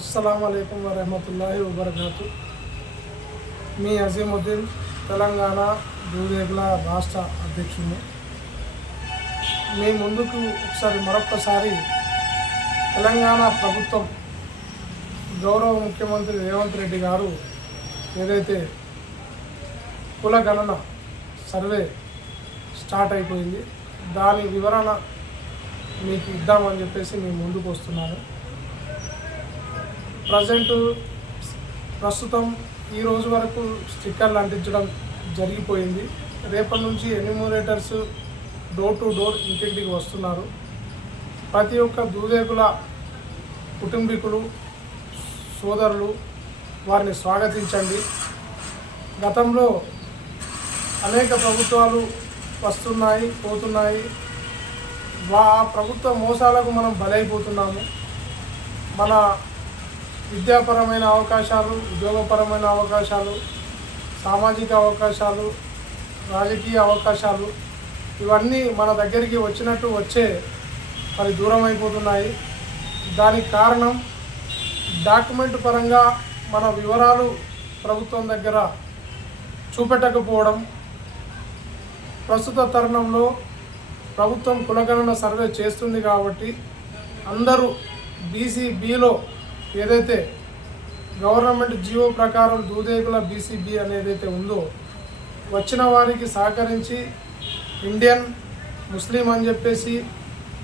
అస్సలాముఅలైకుం వరహమతుల్లాహి వబర్కాతు. మీ అజీముద్దీన్ తెలంగాణ దూదేగుల రాష్ట్ర అధ్యక్షుడు. మీ ముందుకు మరొక్కసారి తెలంగాణ ప్రభుత్వం గౌరవ ముఖ్యమంత్రి రేవంత్ రెడ్డి గారు ఏదైతే కుల గణన సర్వే స్టార్ట్ అయిపోయింది, దాని వివరణ మీకు ఇద్దామని చెప్పేసి మీ ముందుకు వస్తున్నాను. ప్రస్తుతం ఈ రోజు వరకు స్టిక్కర్లు అంటించడం జరిగిపోయింది. రేపటి నుంచి ఎన్యూమరేటర్స్ డోర్ టు డోర్ ఇంటింటికి వస్తున్నారు. ప్రతి ఒక్క దూదేకుల కుటుంబీకులు సోదరులు వారిని స్వాగతించండి. గతంలో అనేక ప్రభుత్వాలు వస్తున్నాయి పోతున్నాయి. ప్రభుత్వ మోసాలకు మనం బలైపోతున్నాము. మన విద్యాపరమైన అవకాశాలు, ఉద్యోగపరమైన అవకాశాలు, సామాజిక అవకాశాలు, రాజకీయ అవకాశాలు ఇవన్నీ మన దగ్గరికి వచ్చినట్టు మరి దూరం అయిపోతున్నాయి. దానికి కారణం డాక్యుమెంట్ పరంగా మన వివరాలు ప్రభుత్వం దగ్గర చూపెట్టకపోవడం. ప్రస్తుత తరుణంలో ప్రభుత్వం కులగణన సర్వే చేస్తుంది కాబట్టి అందరూ బీసీబీలో ఏదైతే గవర్నమెంట్ జీవో ప్రకారం దూదేకుల బీసీబీ అనేదైతే ఉందో వచ్చిన వారికి సహకరించి ఇండియన్ ముస్లిం అని చెప్పేసి,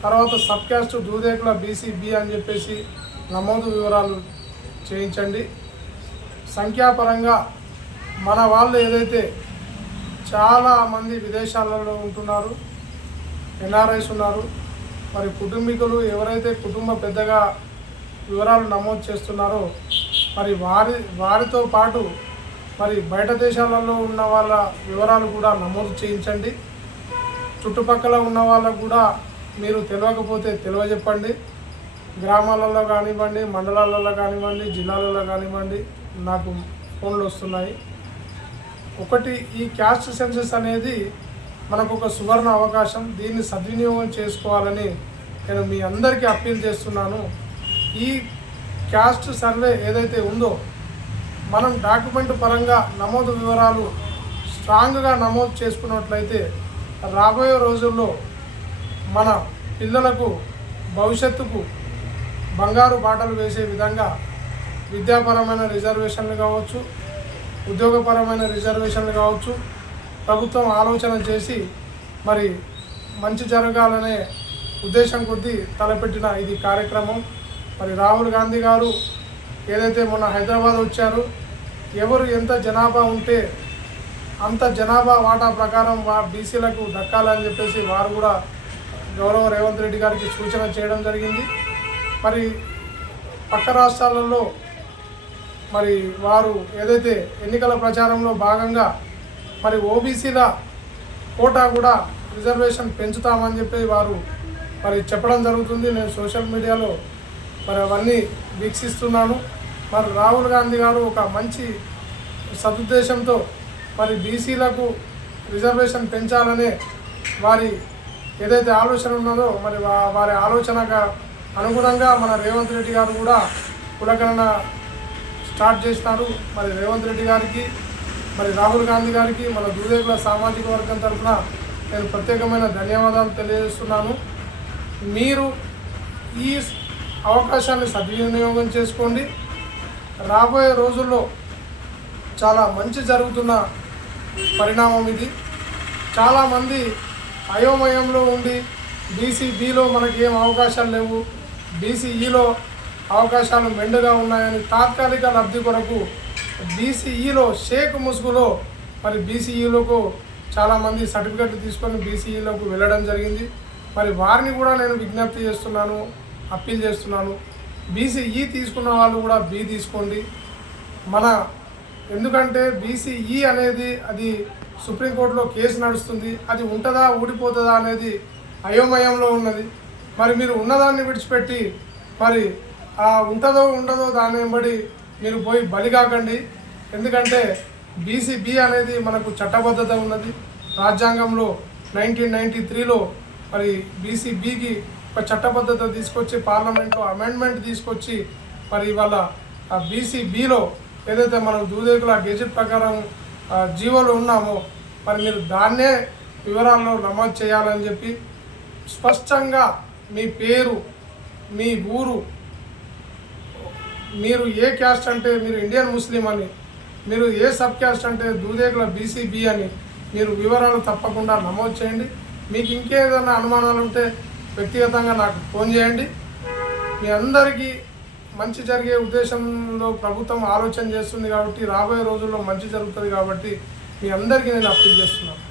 తర్వాత సబ్ క్యాస్ట్ దూదేకుల బీసీబీ అని చెప్పేసి నమోదు వివరాలు చేయించండి. సంఖ్యాపరంగా మన వాళ్ళు ఏదైతే చాలామంది విదేశాలలో ఉంటున్నారు, ఎన్ఆర్ఐస్ ఉన్నారు. మరి కుటుంబీకులు ఎవరైతే కుటుంబ పెద్దగా వివరాలు నమోదు చేస్తున్నారో మరి వారితో పాటు మరి బయట దేశాలలో ఉన్న వాళ్ళ వివరాలు కూడా నమోదు చేయించండి. చుట్టుపక్కల ఉన్న వాళ్ళకు కూడా మీరు తెలియకపోతే తెలియజెప్పండి. గ్రామాలలో కానివ్వండి, మండలాలలో కానివ్వండి, జిల్లాలలో కానివ్వండి నాకు ఫోన్లు వస్తున్నాయి. ఒకటి, ఈ క్యాస్ట్ సెన్సస్ అనేది మనకు ఒక సువర్ణ అవకాశం. దీన్ని సద్వినియోగం చేసుకోవాలని నేను మీ అందరికీ అప్పీల్ చేస్తున్నాను. ఈ క్యాస్ట్ సర్వే ఏదైతే ఉందో మనం డాక్యుమెంట్ పరంగా నమోదు వివరాలు స్ట్రాంగ్గా నమోదు చేసుకున్నట్లయితే రాబోయే రోజుల్లో మన పిల్లలకు భవిష్యత్తుకు బంగారు బాటలు వేసే విధంగా విద్యాపరమైన రిజర్వేషన్లు కావచ్చు, ఉద్యోగపరమైన రిజర్వేషన్లు కావచ్చు ప్రభుత్వం ఆలోచన చేసి మరి మంచి జరగాలనే ఉద్దేశం కొద్దీ తలపెట్టిన ఇది కార్యక్రమం. మరి రాహుల్ గాంధీ గారు ఏదైతే మొన్న హైదరాబాద్ వచ్చారో ఎవరు ఎంత జనాభా ఉంటే అంత జనాభా వాటా ప్రకారం బీసీలకు దక్కాలని చెప్పేసి వారు కూడా గౌరవ రేవంత్ రెడ్డి గారికి సూచన చేయడం జరిగింది. మరి పక్క రాష్ట్రాలలో మరి వారు ఏదైతే ఎన్నికల ప్రచారంలో భాగంగా మరి ఓబీసీల కోటా కూడా రిజర్వేషన్ పెంచుతామని చెప్పి వారు మరి చెప్పడం జరుగుతుంది. నేను సోషల్ మీడియాలో మరి అవన్నీ వీక్షిస్తున్నాను. మరి రాహుల్ గాంధీ గారు ఒక మంచి సదుద్దేశంతో మరి బీసీలకు రిజర్వేషన్ పెంచాలనే వారి ఏదైతే ఆలోచన ఉన్నదో మరి వారి ఆలోచనకు అనుగుణంగా మన రేవంత్ రెడ్డి గారు కూడా కులగణన స్టార్ట్ చేసినారు. మరి రేవంత్ రెడ్డి గారికి, మరి రాహుల్ గాంధీ గారికి మన దూదేకుల సామాజిక వర్గం తరఫున నేను ప్రత్యేకమైన ధన్యవాదాలు తెలియజేస్తున్నాను. మీరు ఈ అవకాశాన్ని సద్వినియోగం చేసుకోండి. రాబోయే రోజుల్లో చాలా మంచి జరుగుతున్న పరిణామం ఇది. చాలామంది అయోమయంలో ఉండి బీసీబీలో మనకి ఏం అవకాశాలు లేవు, బీసీఈలో అవకాశాలు మెండుగా ఉన్నాయని తాత్కాలిక లబ్ధి కొరకు బీసీఈలో షేక్ ముసుగులో మరి బీసీఈలోకి చాలామంది సర్టిఫికెట్లు తీసుకొని బీసీఈలోకి వెళ్ళడం జరిగింది. మరి వారిని కూడా నేను విజ్ఞప్తి చేస్తున్నాను, అప్పీల్ చేస్తున్నాను. బీసీఈ తీసుకున్న వాళ్ళు కూడా బీ తీసుకోండి. ఎందుకంటే బీసీఈ అనేది అది సుప్రీంకోర్టులో కేసు నడుస్తుంది. అది ఉంటుందా ఊడిపోతుందా అనేది అయోమయంలో ఉన్నది. మరి మీరు ఉన్నదాన్ని విడిచిపెట్టి మరి ఉంటుందో ఉండదో దాన్ని వెంబడి మీరు పోయి బలి కాకండి. ఎందుకంటే బీసీబీ అనేది మనకు చట్టబద్ధత ఉన్నది. రాజ్యాంగంలో 1993లో మరి బీసీబీకి ఒక చట్టబద్ధత తీసుకొచ్చి పార్లమెంట్లో అమెండ్మెంట్ తీసుకొచ్చి మరి ఇవాళ బీసీ బిలో ఏదైతే మనం దూదేకుల గెజెట్ ప్రకారం జీవోలో ఉన్నామో మరి మీరు దాన్నే వివరాల్లో నమోదు చేయాలని చెప్పి స్పష్టంగా మీ పేరు, మీ ఊరు, మీరు ఏ క్యాస్ట్ అంటే మీరు ఇండియన్ ముస్లిం అని, మీరు ఏ సబ్ క్యాస్ట్ అంటే దూదేకుల బీసీబీ అని మీరు వివరాలు తప్పకుండా నమోదు చేయండి. మీకు ఇంకేదైనా అనుమానాలు ఉంటే వ్యక్తిగతంగా నాకు ఫోన్ చేయండి. మీ అందరికీ మంచి జరిగే ఉద్దేశంలో ప్రభుత్వం ఆలోచన చేస్తుంది కాబట్టి రాబోయే రోజుల్లో మంచి జరుగుతుంది కాబట్టి మీ అందరికీ నేను అప్పీల్ చేస్తున్నాను.